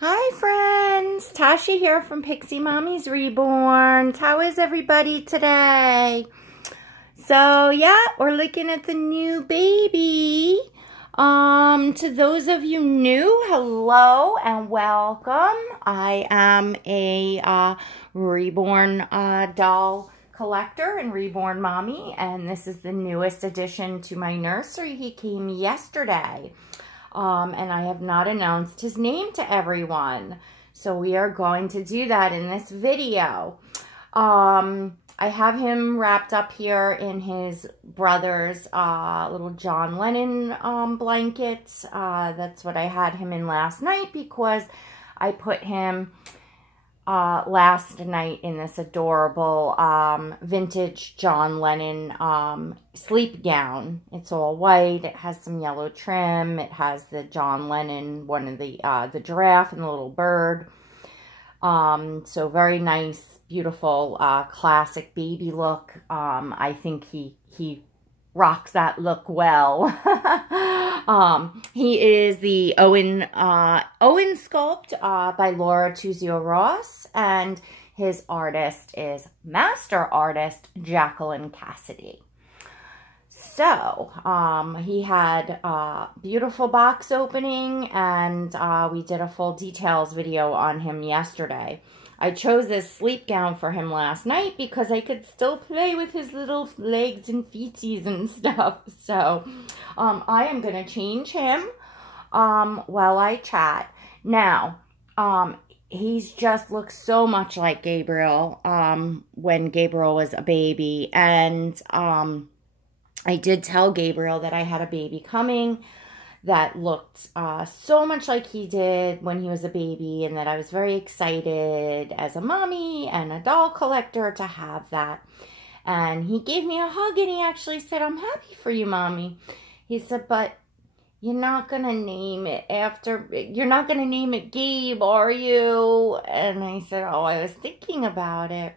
Hi friends, Tasha here from Pixie Mommy's Reborns. How is everybody today? So yeah, we're looking at the new baby. To those of you new, hello and welcome. I am a Reborn doll collector and Reborn mommy, and this is the newest addition to my nursery. He came yesterday. And I have not announced his name to everyone. So we are going to do that in this video. I have him wrapped up here in his brother's little John Lennon blanket. That's what I had him in last night because I put him last night in this adorable vintage John Lennon sleep gown. It's all white. It has some yellow trim. It has the John Lennon, one of the giraffe and the little bird. So very nice, beautiful, classic baby look. I think he rocks that look well. He is the Owen sculpt by Laura Tuzio Ross, and his artist is master artist Jacqueline Cassidy. So he had a beautiful box opening, and we did a full details video on him yesterday. I chose this sleep gown for him last night because I could still play with his little legs and feeties and stuff. So I am going to change him while I chat. Now, he's just looks so much like Gabriel when Gabriel was a baby. And I did tell Gabriel that I had a baby coming that looked so much like he did when he was a baby, and that I was very excited as a mommy and a doll collector to have that. And he gave me a hug, and he actually said, "I'm happy for you, Mommy." He said, "But you're not going to name it you're not going to name it Gabe, are you?" And I said, "Oh, I was thinking about it."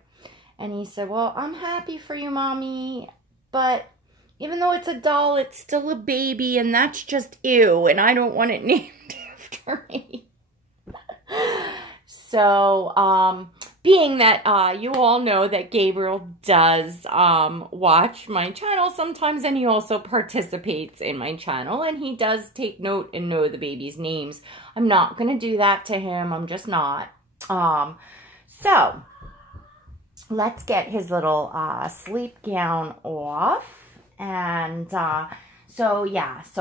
And he said, "Well, I'm happy for you, Mommy, but even though it's a doll, it's still a baby, and that's just ew, and I don't want it named after me." So, being that you all know that Gabriel does watch my channel sometimes, and he also participates in my channel, and he does take note and know the baby's names, I'm not going to do that to him. I'm just not. So, let's get his little sleep gown off. And so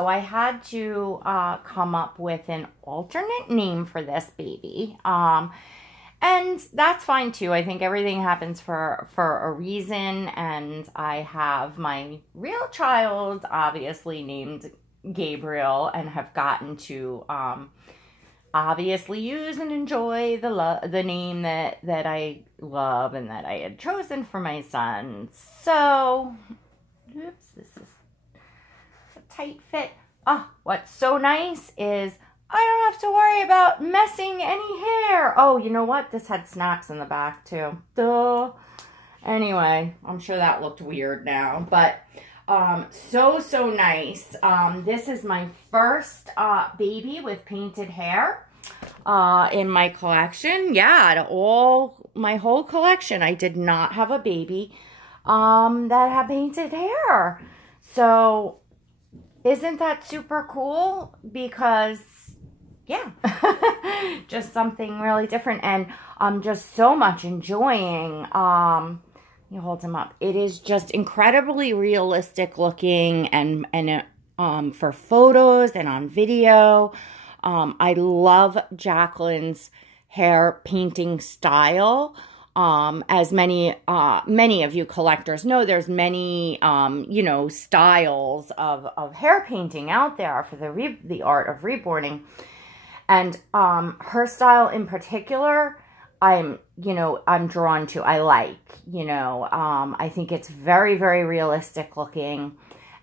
I had to come up with an alternate name for this baby. And that's fine too. I think everything happens for a reason, and I have my real child obviously named Gabriel, and have gotten to obviously use and enjoy the name that I love and that I had chosen for my son. So oops, this is a tight fit. Oh, what's so nice is I don't have to worry about messing any hair. Oh, you know what? This had snaps in the back too. Duh. Anyway, I'm sure that looked weird now, but so nice. This is my first baby with painted hair in my collection. Yeah, out of all my whole collection, I did not have a baby that had painted hair. So isn't that super cool? Because yeah, just something really different, and I'm just so much enjoying you hold him up. It is just incredibly realistic looking, and for photos and on video. I love Jacqueline's hair painting style. As many of you collectors know, there's many, you know, styles of hair painting out there for the art of reborning. And her style in particular, I'm drawn to. I like, I think it's very, very realistic looking.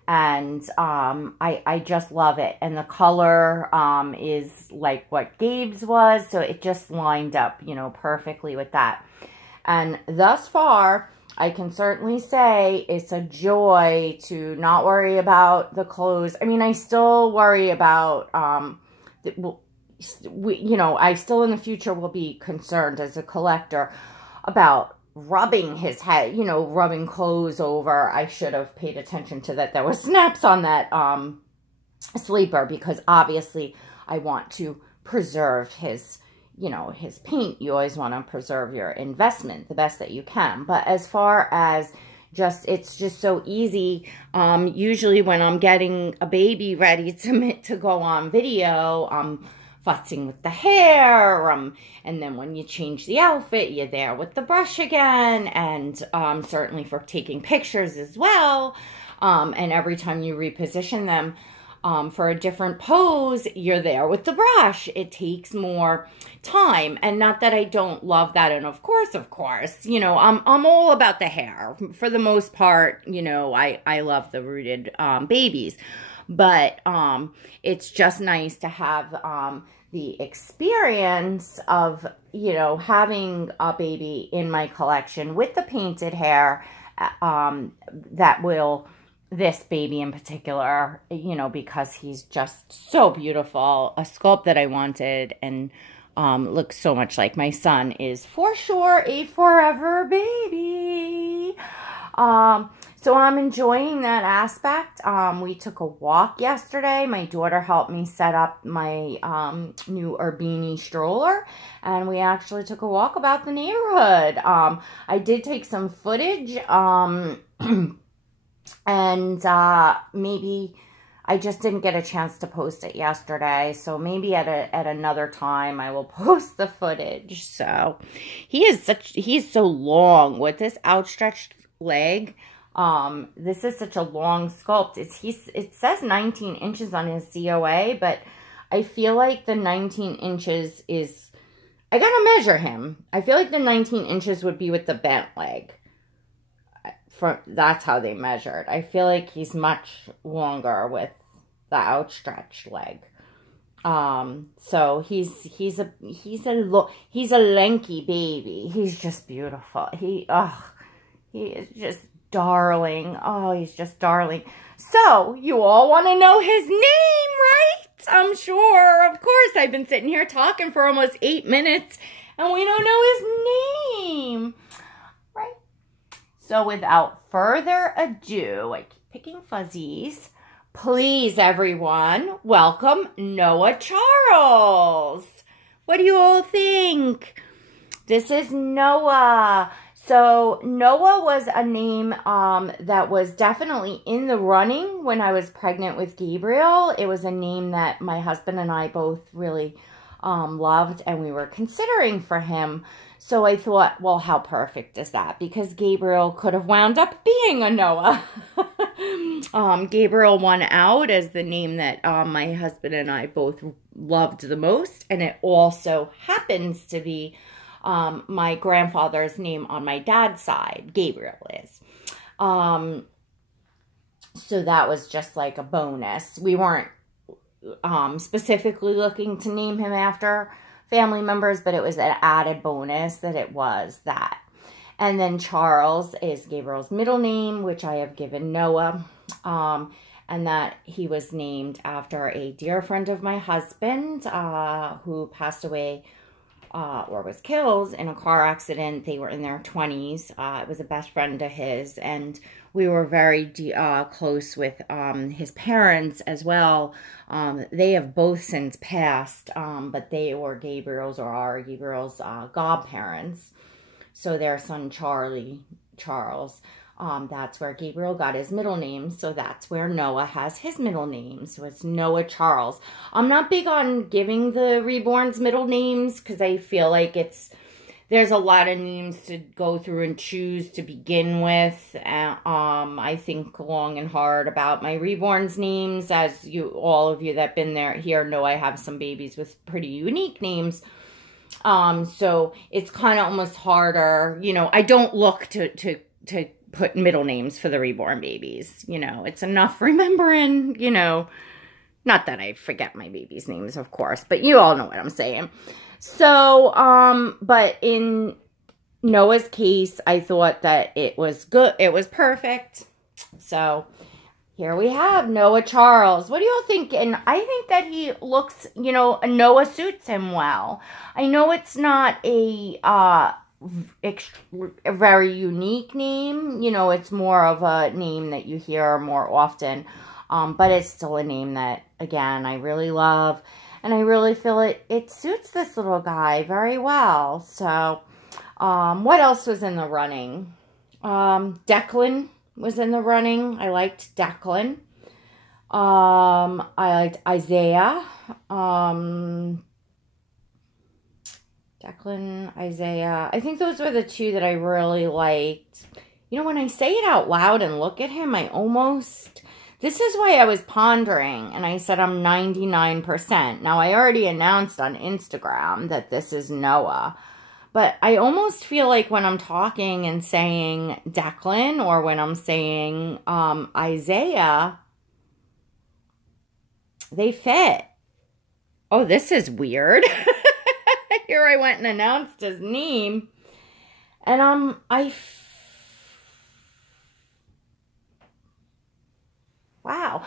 And I just love it. And the color is like what Gabe's was, so it just lined up, perfectly with that. And thus far, I can certainly say it's a joy to not worry about the clothes. I mean, I still worry about, I still in the future will be concerned as a collector about rubbing his head, rubbing clothes over. I should have paid attention to that. There were snaps on that sleeper, because obviously I want to preserve his, his paint. You always want to preserve your investment the best that you can. But as far as it's just so easy. Usually when I'm getting a baby ready to go on video, I'm futzing with the hair, and then when you change the outfit, you're there with the brush again, and certainly for taking pictures as well. And every time you reposition them for a different pose, you're there with the brush. It takes more time, and not that I don't love that. And of course, I'm all about the hair for the most part. I love the rooted babies, but it's just nice to have the experience of having a baby in my collection with the painted hair. This baby in particular, because he's just so beautiful, a sculpt that I wanted, and looks so much like my son, is for sure a forever baby. So I'm enjoying that aspect. We took a walk yesterday. My daughter helped me set up my new Urbini stroller, and we actually took a walk about the neighborhood. I did take some footage, and maybe I just didn't get a chance to post it yesterday, so maybe at another time I will post the footage. So he's so long with this outstretched leg. This is such a long sculpt. It says 19 inches on his COA, but I feel like the 19 inches is, I gotta measure him. I feel like the 19 inches would be with the bent leg. That's how they measured. I feel like he's much longer with the outstretched leg. So he's a lanky baby. He's just beautiful. He is just darling. Oh, he's just darling. So you all want to know his name, right? I'm sure. Of course, I've been sitting here talking for almost 8 minutes and we don't know his name. So without further ado, I keep picking fuzzies. Please, everyone, welcome Noah Charles. What do you all think? This is Noah. So Noah was a name that was definitely in the running when I was pregnant with Gabriel. It was a name that my husband and I both really loved, and we were considering for him. So I thought, well, how perfect is that? Because Gabriel could have wound up being a Noah. Gabriel won out as the name that my husband and I both loved the most. And it also happens to be my grandfather's name on my dad's side. Gabriel is. So that was just like a bonus. We weren't specifically looking to name him after family members, but it was an added bonus that it was that. And then Charles is Gabriel's middle name, which I have given Noah, and that he was named after a dear friend of my husband who passed away or was killed in a car accident. They were in their 20s. It was a best friend of his, and we were very close with his parents as well. They have both since passed, but they were Gabriel's godparents. So their son Charles, that's where Gabriel got his middle name. So that's where Noah has his middle name. So it's Noah Charles. I'm not big on giving the reborns middle names because I feel like there's a lot of names to go through and choose to begin with. I think long and hard about my reborns names. As all of you that have been here know, I have some babies with pretty unique names. So it's kind of almost harder. I don't look to put middle names for the reborn babies. It's enough remembering, not that I forget my babies' names, of course, but you all know what I'm saying. So, but in Noah's case, I thought that it was good. It was perfect. So here we have Noah Charles. What do you all think? And I think that he looks, you know, Noah suits him well. I know it's not a very unique name. You know, it's more of a name that you hear more often. But it's still a name that, again, I really love. And I really feel it suits this little guy very well. So, what else was in the running? Declan was in the running. I liked Declan. I liked Isaiah. Declan, Isaiah. I think those were the two that I really liked. You know, when I say it out loud and look at him, this is why I was pondering, and I said I'm 99%. Now, I already announced on Instagram that this is Noah, but I almost feel like when I'm talking and saying Declan, or when I'm saying Isaiah, they fit. Oh, this is weird. Here I went and announced his name, and wow.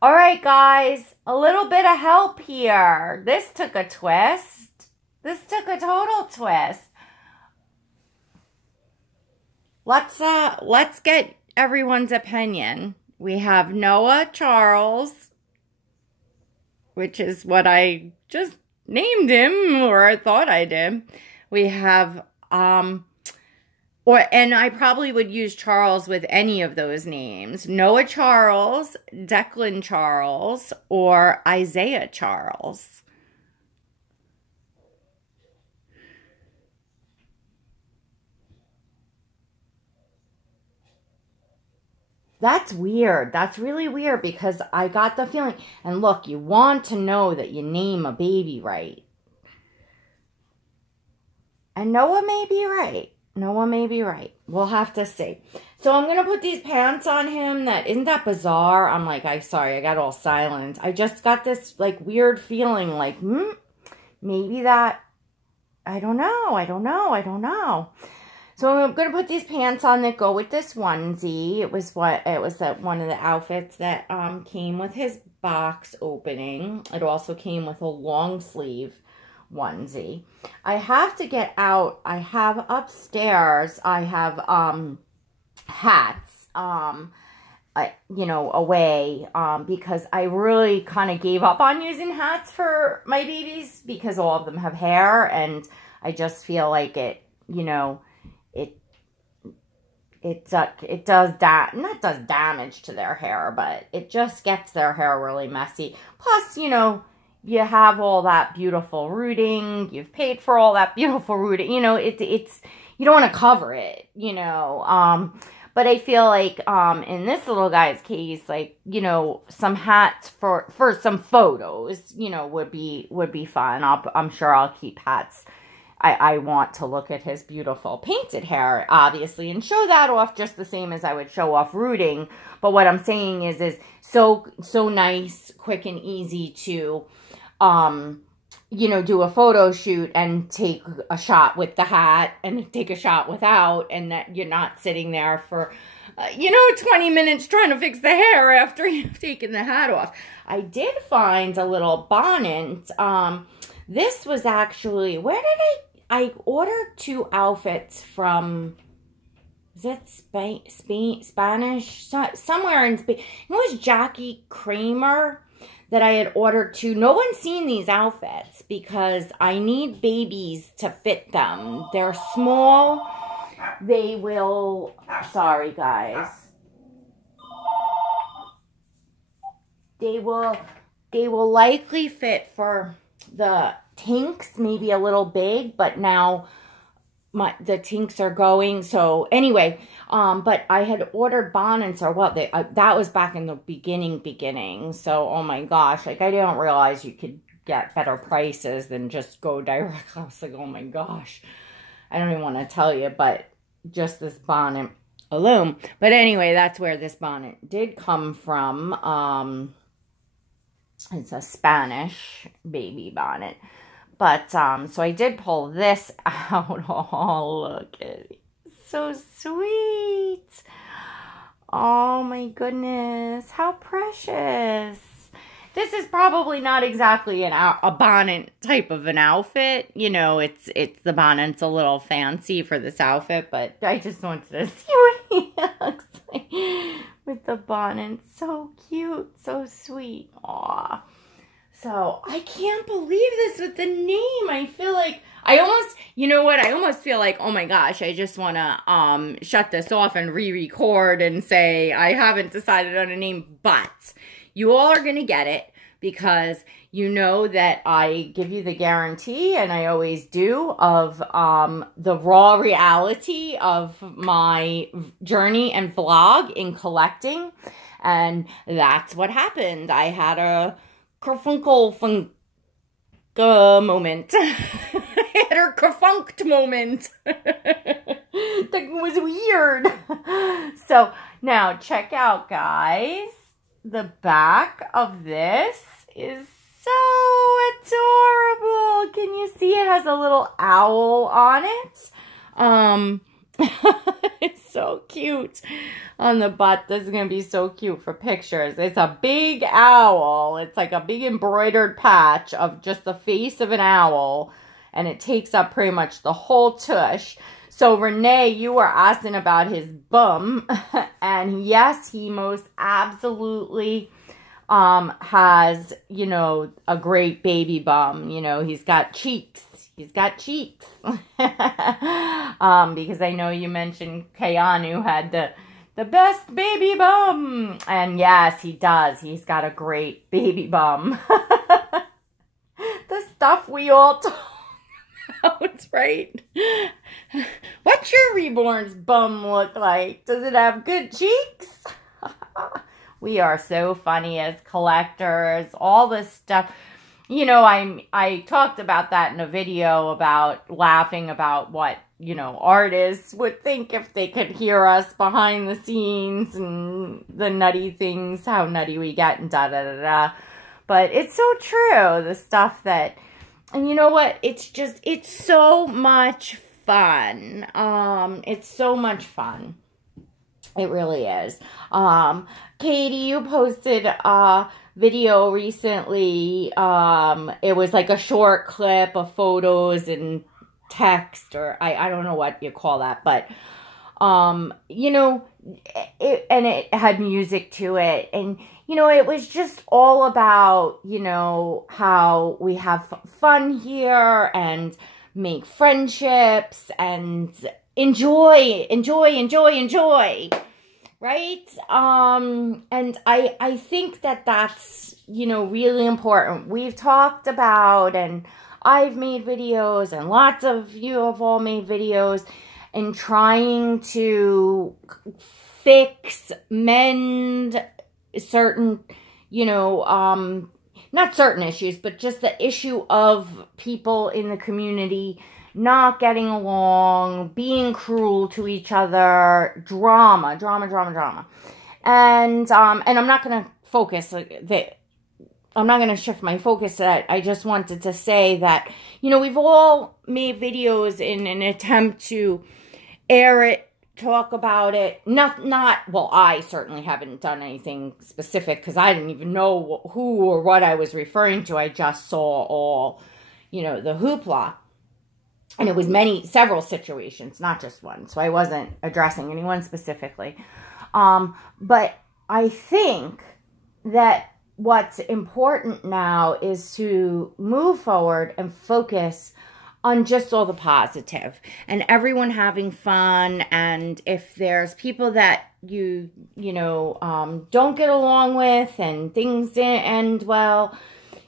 All right, guys, a little bit of help here. This took a twist. This took a total twist. Let's get everyone's opinion. We have Noah Charles, which is what I just named him, or I thought I did. We have and I probably would use Charles with any of those names. Noah Charles, Declan Charles, or Isaiah Charles. That's weird. That's really weird, because I got the feeling, and look, you want to know that you name a baby right. And Noah may be right. Noah may be right. We'll have to see. So I'm going to put these pants on him. Isn't that bizarre? I'm like, sorry, I got all silent. I just got this like weird feeling like, maybe that, I don't know. So I'm going to put these pants on that go with this onesie. It was one of the outfits that came with his box opening. It also came with a long sleeve onesie. I have to get out. I have upstairs, I have hats, away, because I really kind of gave up on using hats for my babies, because all of them have hair, and I just feel like it does that, not does damage to their hair, but it just gets their hair really messy. Plus, you have all that beautiful rooting. You've paid for all that beautiful rooting. It's you don't want to cover it, But I feel like in this little guy's case, like, some hats for some photos, would be fun. I'm sure I'll keep hats. I want to look at his beautiful painted hair, obviously, and show that off just the same as I would show off rooting. But what I'm saying is so nice, quick and easy to, do a photo shoot and take a shot with the hat and take a shot without, and that you're not sitting there for, 20 minutes trying to fix the hair after you've taken the hat off. I did find a little bonnet. This was actually, where did I ordered 2 outfits from, is it Spanish? Somewhere in Spain. It was Jackie Kramer that I had ordered 2. No one's seen these outfits because I need babies to fit them. They're small. They will, sorry guys. They will likely fit for the tinks, maybe a little big, but now the tinks are going. So anyway, but I had ordered bonnets, or what, that was back in the beginning. So, oh my gosh, like, I didn't realize you could get better prices than just go direct. I was like, oh my gosh, I don't even want to tell you, but just this bonnet alone. But anyway, that's where this bonnet did come from. It's a Spanish baby bonnet. But, so I did pull this out. Oh, look at it. So sweet. Oh my goodness, how precious. This is probably not exactly a bonnet type of an outfit. You know, it's the bonnet's a little fancy for this outfit, but I just wanted to see what he looks like with the bonnet. So cute, so sweet. Aw. So I can't believe this with the name. I feel like I almost, you know what? I almost feel like, oh my gosh, I just want to shut this off and re-record and say I haven't decided on a name, but you all are going to get it because you know that I give you the guarantee, and I always do, of the raw reality of my journey and vlog in collecting. And that's what happened. I had a kerfunkle moment. I had a kerfunked moment. That was weird. So now check out, guys. The back of this is so adorable. Can you see it has a little owl on it? It's so cute on the butt. This is going to be so cute for pictures. It's a big owl. It's like a big embroidered patch of just the face of an owl. And it takes up pretty much the whole tush. So Renee, you were asking about his bum. And yes, he most absolutely has, you know, a great baby bum. You know, he's got cheeks. He's got cheeks. Because I know you mentioned Keanu had the best baby bum. And yes, he does. He's got a great baby bum. The stuff we all talk about, right? What's your Reborn's bum look like? Does it have good cheeks? We are so funny as collectors. All this stuff. You know, I talked about that in a video about laughing about what, you know, artists would think if they could hear us behind the scenes and the nutty things, how nutty we get and da-da-da-da. But it's so true, the stuff that, and you know what? It's just, it's so much fun. It's so much fun. It really is. Katie, you posted a video recently. It was like a short clip of photos and text, or I don't know what you call that, but you know, it had music to it, and you know, it was just all about, you know, how we have fun here and make friendships and enjoy, right? And I think that that's, you know, really important. We've talked about, and I've made videos, and lots of you have all made videos, and trying to fix, mend certain, you know, not certain issues, but just the issue of people in the community not getting along, being cruel to each other, drama. And I'm not going to focus, I'm not going to shift my focus to that. I just wanted to say that, you know, we've all made videos in an attempt to air it, talk about it. Well, I certainly haven't done anything specific because I didn't even know who or what I was referring to. I just saw all, you know, the hoopla. And it was several situations, not just one. So I wasn't addressing anyone specifically. But I think that what's important now is to move forward and focus on just all the positive and everyone having fun. And if there's people that you know, don't get along with and things didn't end well,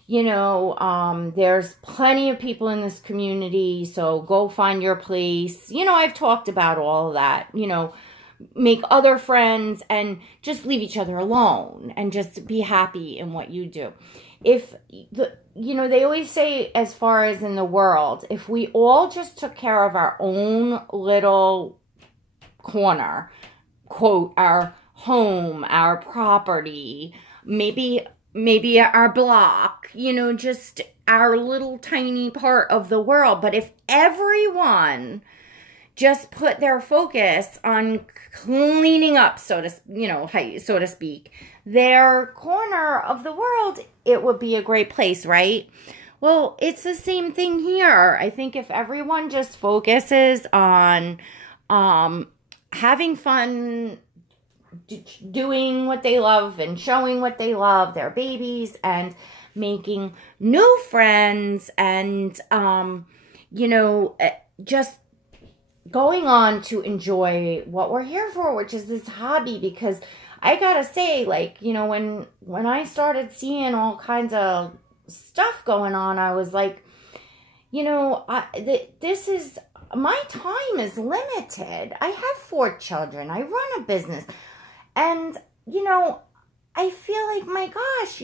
you know, there's plenty of people in this community, so go find your place. You know, I've talked about all of that, you know, make other friends and just leave each other alone and just be happy in what you do. If, you know, they always say, as far as in the world, if we all just took care of our own little corner, quote, our home, our property, maybe our block, you know, just our little tiny part of the world. But if everyone just put their focus on cleaning up, so to speak, their corner of the world, it would be a great place, right? Well, it's the same thing here. I think if everyone just focuses on having fun, doing what they love and showing what they love, their babies, and making new friends, and, just going on to enjoy what we're here for, which is this hobby. Because I gotta say, like, when I started seeing all kinds of stuff going on, I was like, this is, my time is limited. I have 4 children. I run a business. And, I feel like, my gosh,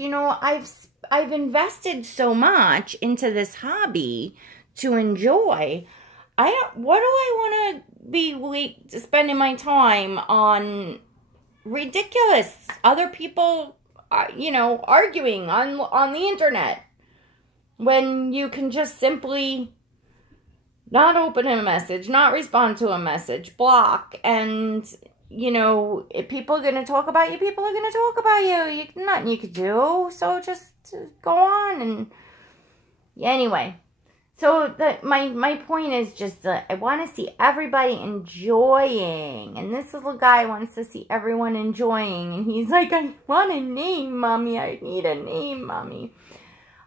I've invested so much into this hobby to enjoy. What do I want to be spending my time on ridiculous other people, arguing on the internet, when you can just simply not open a message, not respond to a message, block, and, if people are going to talk about you, people are going to talk about you. Nothing you could do, so just go on. And anyway, so my point is just that I want to see everybody enjoying, and this little guy wants to see everyone enjoying, and he's like, I want a name, Mommy. I need a name, Mommy.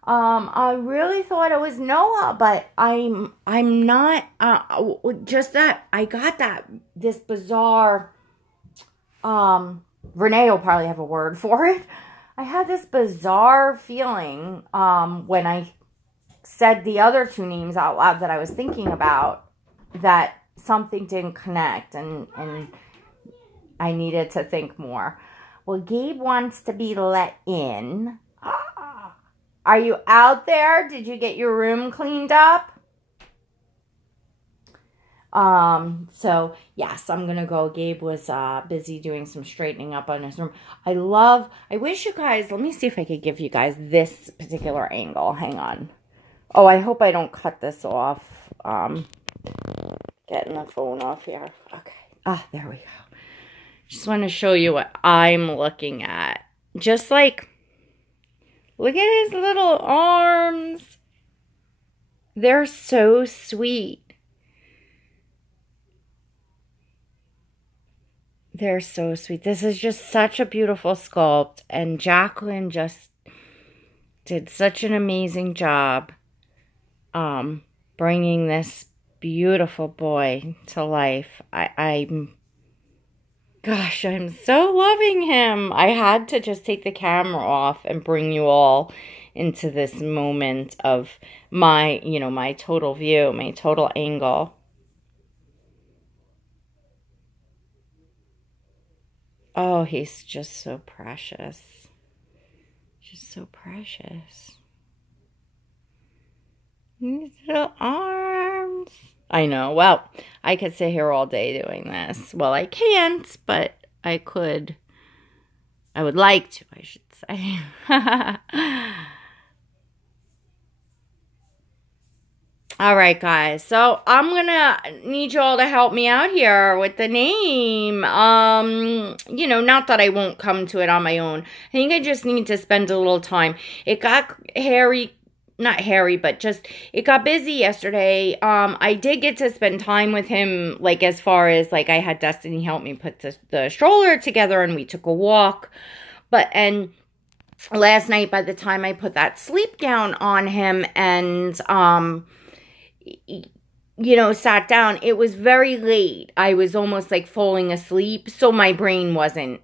I really thought it was Noah, but I'm not. Just that I got this bizarre. Renee will probably have a word for it. I had this bizarre feeling when I said the other 2 names out loud that I was thinking about, that something didn't connect, and I needed to think more. Well, Gabe wants to be let in. Are you out there? Did you get your room cleaned up? So yes, I'm going to go. Gabe was, busy doing some straightening up on his room. I wish you guys, let me see if I could give you guys this particular angle. Hang on. Oh, I hope I don't cut this off. Getting the phone off here. Okay. There we go. Just want to show you what I'm looking at. Just like, look at his little arms. They're so sweet. They're so sweet. This is just such a beautiful sculpt. And Jacqueline just did such an amazing job bringing this beautiful boy to life. I'm so loving him. I had to just take the camera off and bring you all into this moment of my, my total view, my total angle. Oh, he's just so precious. Just so precious. His little arms. I know. Well, I could sit here all day doing this. Well, I can't, but I could. I would like to, I should say. All right, guys. So I'm going to need you all to help me out here with the name. Not that I won't come to it on my own. I think I just need to spend a little time. It got not hairy, but just, it got busy yesterday. I did get to spend time with him, like, as far as, like, I had Destiny help me put the stroller together, and we took a walk. And last night, by the time I put that sleep gown on him and, sat down, it was very late. I was almost like falling asleep, so my brain wasn't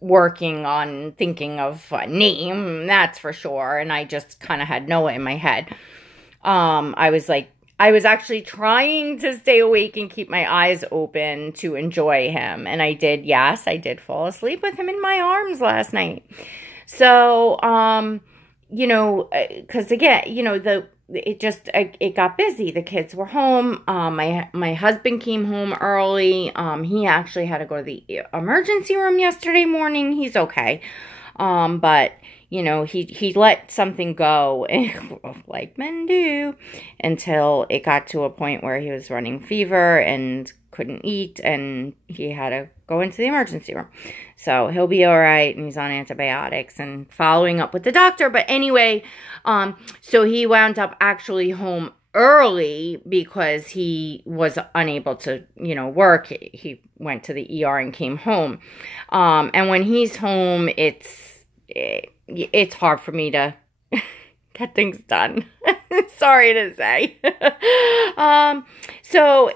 working on thinking of a name, that's for sure, and I just kind of had Noah in my head. I was actually trying to stay awake and keep my eyes open to enjoy him, and I did fall asleep with him in my arms last night. So, because again, it got busy. The kids were home. My husband came home early. He actually had to go to the emergency room yesterday morning. He's okay. But, you know, he let something go, like men do, until it got to a point where he was running fever and couldn't eat, and he had to go into the emergency room. So he'll be all right, and he's on antibiotics and following up with the doctor. But anyway, so he wound up actually home early because he was unable to, you know, work. He went to the ER and came home. And when he's home, it's hard for me to get things done. Sorry to say. So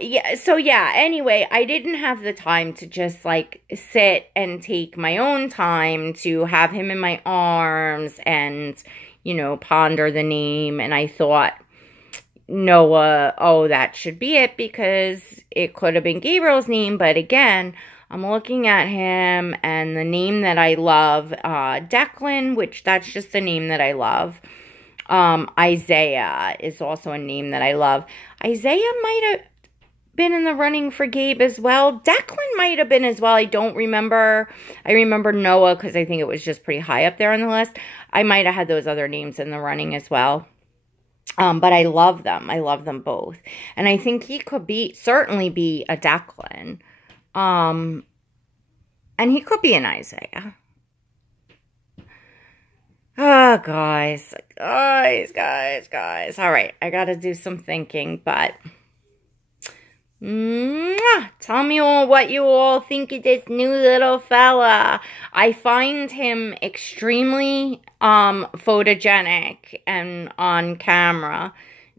yeah, anyway, I didn't have the time to just like sit and take my own time to have him in my arms and, you know, ponder the name. And I thought, Noah, oh, that should be it, because it could have been Gabriel's name. But again, I'm looking at him and the name that I love, Declan, which that's just the name that I love. Isaiah is also a name that I love. Isaiah might have been in the running for Gabe as well. Declan might have been as well. I don't remember. I remember Noah because I think it was just pretty high up there on the list. I might have had those other names in the running as well. But I love them. I love them both. And I think he could certainly be a Declan. And he could be an Isaiah. Oh, guys. Guys. All right. I got to do some thinking, but tell me what you all think of this new little fella. I find him extremely photogenic and on camera.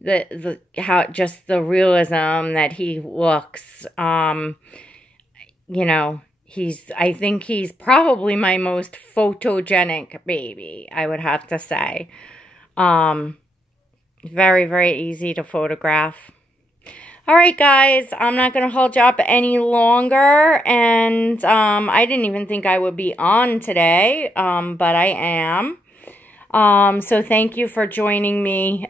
Just the realism that he looks. You know, I think he's probably my most photogenic baby, I would have to say. Very, very easy to photograph. All right, guys, I'm not going to hold you up any longer, and I didn't even think I would be on today, but I am. So thank you for joining me.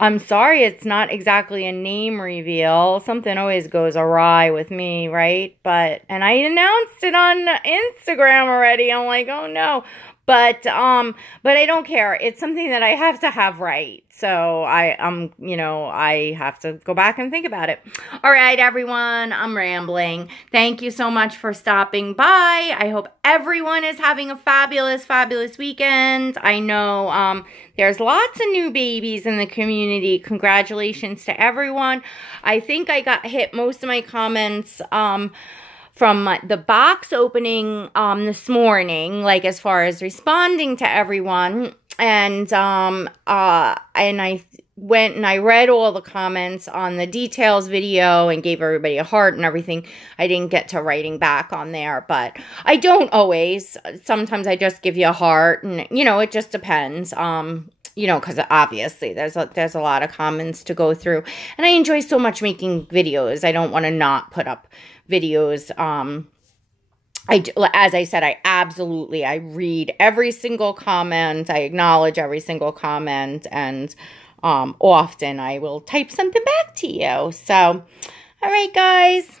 I'm sorry it's not exactly a name reveal. Something always goes awry with me, right? And I announced it on Instagram already. I'm like, oh no. But I don't care. It's something that I have to have right. So you know, I have to go back and think about it. All right, everyone, I'm rambling. Thank you so much for stopping by. I hope everyone is having a fabulous, fabulous weekend. I know there's lots of new babies in the community. Congratulations to everyone. I think I hit most of my comments from the box opening this morning, like as far as responding to everyone. And I went and I read all the comments on the details video and gave everybody a heart and everything. I didn't get to writing back on there, but I don't always. Sometimes I just give you a heart, and you know, it just depends. You know, because obviously there's a lot of comments to go through, and I enjoy so much making videos. I don't want to not put up videos. As I said, I read every single comment. I acknowledge every single comment, and often I will type something back to you. So, all right, guys.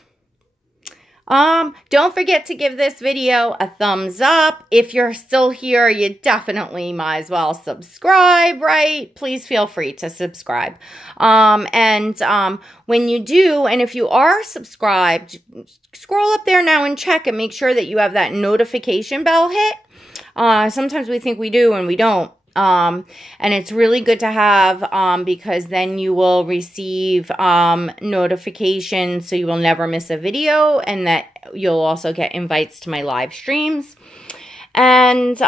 Don't forget to give this video a thumbs up. If you're still here, you definitely might as well subscribe, right? Please feel free to subscribe. When you do, and if you are subscribed, scroll up there now and check and make sure that you have that notification bell hit. Sometimes we think we do and we don't. And it's really good to have, because then you will receive, notifications, so you will never miss a video, and that you'll also get invites to my live streams. And,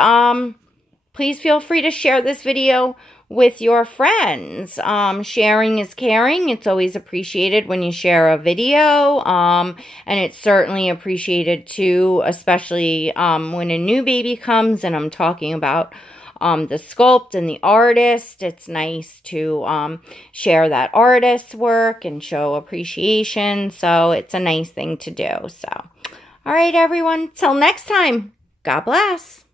please feel free to share this video with your friends. Sharing is caring. It's always appreciated when you share a video. And it's certainly appreciated too, especially, when a new baby comes and I'm talking about the sculpt and the artist. It's nice to share that artist's work and show appreciation. So it's a nice thing to do. So, all right, everyone. Till next time. God bless.